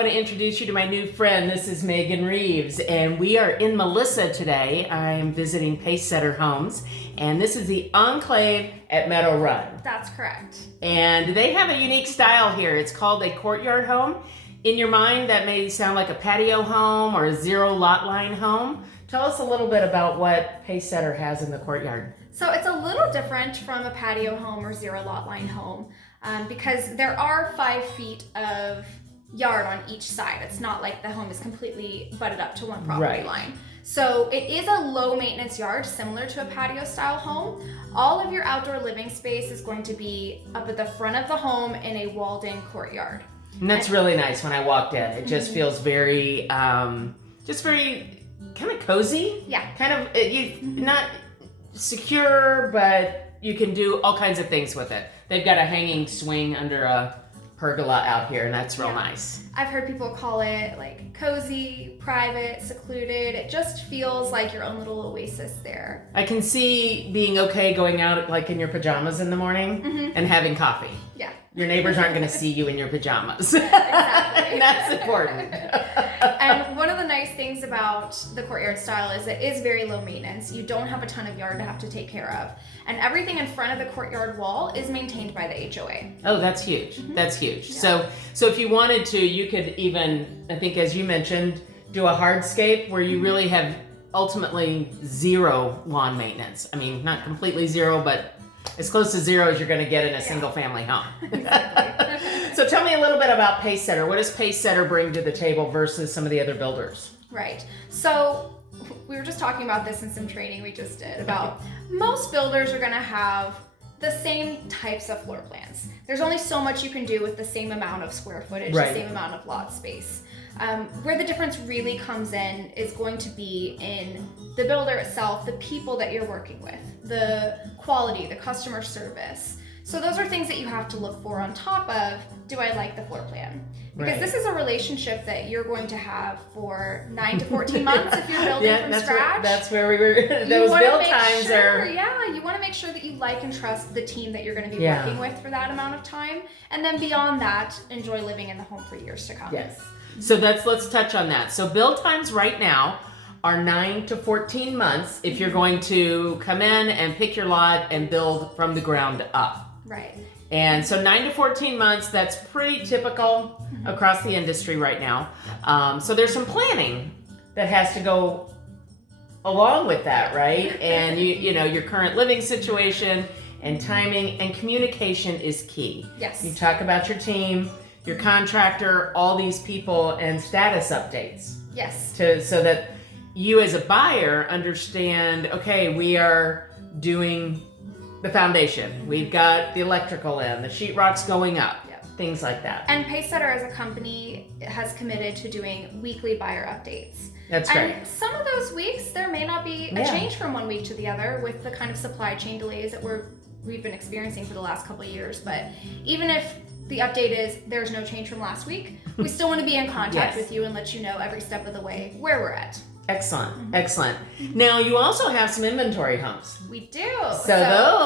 want to introduce you to my new friend. This is Megan Reeves, and we are in Melissa today. I'm visiting Pacesetter Homes, and this is the Enclave at Meadow Run. That's correct. And they have a unique style here. It's called a Courtyard Home. In your mind, that may sound like a patio home or a zero lot line home. Tell us a little bit about what Pacesetter has in the courtyard. So it's a little different from a patio home or zero lot line home because there are 5 feet of yard on each side. It's not like the home is completely butted up to one property line. So it is a low maintenance yard similar to a patio style home. All of your outdoor living space is going to be up at the front of the home in a Walden Courtyard. And that's really nice when I walked in. It just feels very, very kind of cozy. Yeah. Kind of, not secure, but you can do all kinds of things with it. They've got a hanging swing under a pergola out here, and that's real nice. I've heard people call it like cozy, private, secluded. It just feels like your own little oasis there. I can see being okay going out like in your pajamas in the morning and having coffee. Yeah. Your neighbors aren't going to see you in your pajamas. Exactly. And that's important. And one of the nice things about the courtyard style is it is very low maintenance. You don't have a ton of yard to have to take care of. And everything in front of the courtyard wall is maintained by the HOA. Oh, that's huge. That's huge. Yeah. So if you wanted to, you could even, I think as you mentioned, do a hardscape where you really have ultimately zero lawn maintenance. I mean, not completely zero, but as close to zero as you're going to get in a single family home. Exactly. So tell me a little bit about Pacesetter. What does Pacesetter bring to the table versus some of the other builders? Right. So we were just talking about this in some training we just did about most builders are going to have the same types of floor plans. There's only so much you can do with the same amount of square footage, the same amount of lot space. Where the difference really comes in is going to be in the builder itself, the people that you're working with, the quality, the customer service. So those are things that you have to look for on top of, do I like the floor plan? Because this is a relationship that you're going to have for 9 to 14 months if you're building from scratch. That's where we were. Those build times are. Yeah, you want to make sure that you like and trust the team that you're going to be working with for that amount of time. And then beyond that, enjoy living in the home for years to come. Yes. So let's touch on that. So build times right now are 9 to 14 months if you're going to come in and pick your lot and build from the ground up. Right. And so 9 to 14 months, that's pretty typical across the industry right now. So there's some planning that has to go along with that, right? And you know, your current living situation and timing and communication is key. Yes. You talk about your team, your contractor, all these people, and status updates. Yes. So that you as a buyer understand, okay, we are doing the foundation. We've got the electrical in, the sheetrock's going up, things like that. And Pacesetter as a company has committed to doing weekly buyer updates. That's great. And some of those weeks, there may not be a change from one week to the other with the kind of supply chain delays that we've been experiencing for the last couple of years. But even if the update is there's no change from last week, we still want to be in contact with you and let you know every step of the way where we're at. Excellent, excellent. Now you also have some inventory homes. We do. So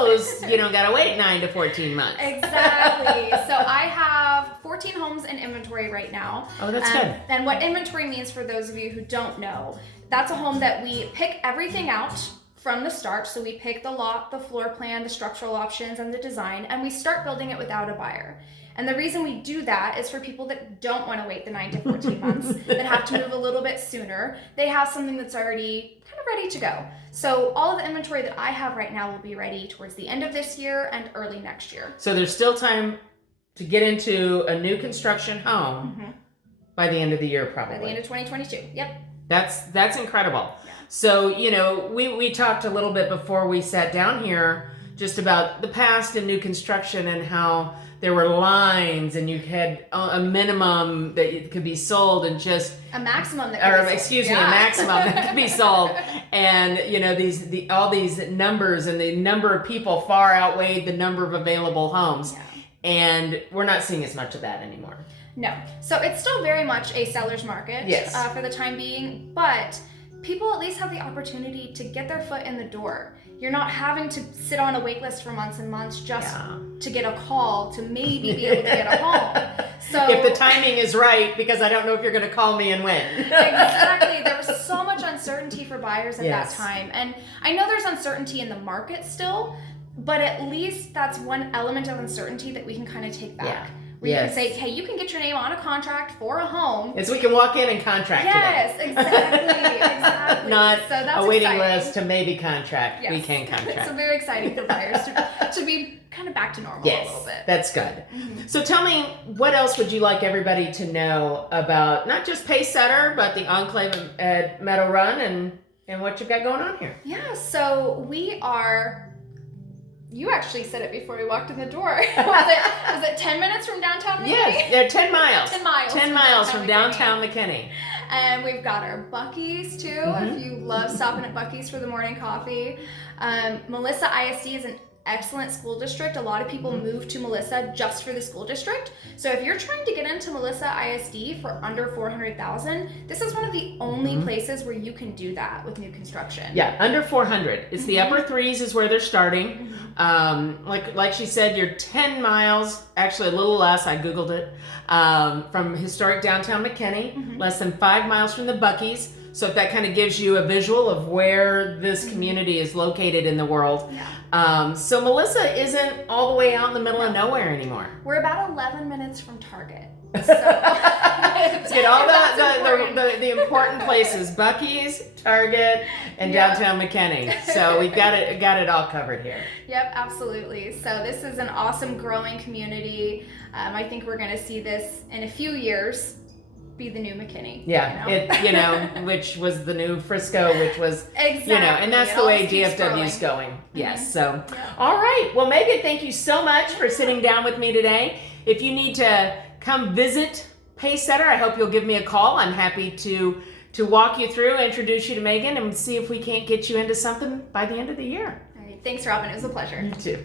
those, you don't gotta wait 9 to 14 months. Exactly. So I have 14 homes in inventory right now. Oh, that's good. And what inventory means for those of you who don't know, that's a home that we pick everything out from the start. So we pick the lot, the floor plan, the structural options, and the design, and we start building it without a buyer. And the reason we do that is for people that don't want to wait the 9 to 14 months, that have to move a little bit sooner. They have something that's already kind of ready to go. So all of the inventory that I have right now will be ready towards the end of this year and early next year. So there's still time to get into a new construction home by the end of the year, probably. By the end of 2022, yep. That's incredible. Yeah. So, you know, we talked a little bit before we sat down here just about the past in new construction and how there were lines and you had a minimum that could be sold and just a maximum that could be sold. A maximum that could be sold. And you know, all these numbers and the number of people far outweighed the number of available homes. And we're not seeing as much of that anymore. No. So it's still very much a seller's market yes. For the time being, but people at least have the opportunity to get their foot in the door. You're not having to sit on a wait list for months and months just to get a call to maybe be able to get a home. So if the timing is right, because I don't know if you're going to call me and when. Exactly. There was so much uncertainty for buyers at that time. And I know there's uncertainty in the market still, but at least that's one element of uncertainty that we can kind of take back. Yeah. Where you can say, hey, you can get your name on a contract for a home. Yes, we can walk in and contract today. Exactly. Not so that's a waiting exciting. list to maybe contract. Yes. We can contract. So very exciting for buyers to be kind of back to normal a little bit. That's good. So tell me, what else would you like everybody to know about not just Pacesetter, but the Enclave at Meadow Run and what you've got going on here? Yeah, so we are... You actually said it before we walked in the door. Was it 10 minutes from downtown McKinney? Yes, they're 10 miles. 10 miles. 10 miles from downtown McKinney. And we've got our Buc-ee's too, if you love stopping at Buc-ee's for the morning coffee. Melissa ISD is an excellent school district. A lot of people move to Melissa just for the school district. So if you're trying to get into Melissa ISD for under $400,000, this is one of the only places where you can do that with new construction. Yeah, under 400. It's the upper threes is where they're starting. Like she said, you're 10 miles, actually a little less, I Googled it, from historic downtown McKinney, less than 5 miles from the Buc-ee's. So if that kind of gives you a visual of where this community is located in the world. So Melissa isn't all the way out in the middle of nowhere anymore. We're about 11 minutes from Target. So let's get all the important places: Buc-ee's, Target, and downtown McKinney. So we've got it all covered here. Yep, absolutely. So this is an awesome growing community. I think we're going to see this in a few years be the new McKinney. Yeah, which was the new Frisco, which was and that's the way DFW's going. Yes. So, all right. Well, Megan, thank you so much for sitting down with me today. If you need to come visit Pacesetter, I hope you'll give me a call. I'm happy to walk you through, introduce you to Megan, and see if we can't get you into something by the end of the year. All right. Thanks, Robin. It was a pleasure. You too.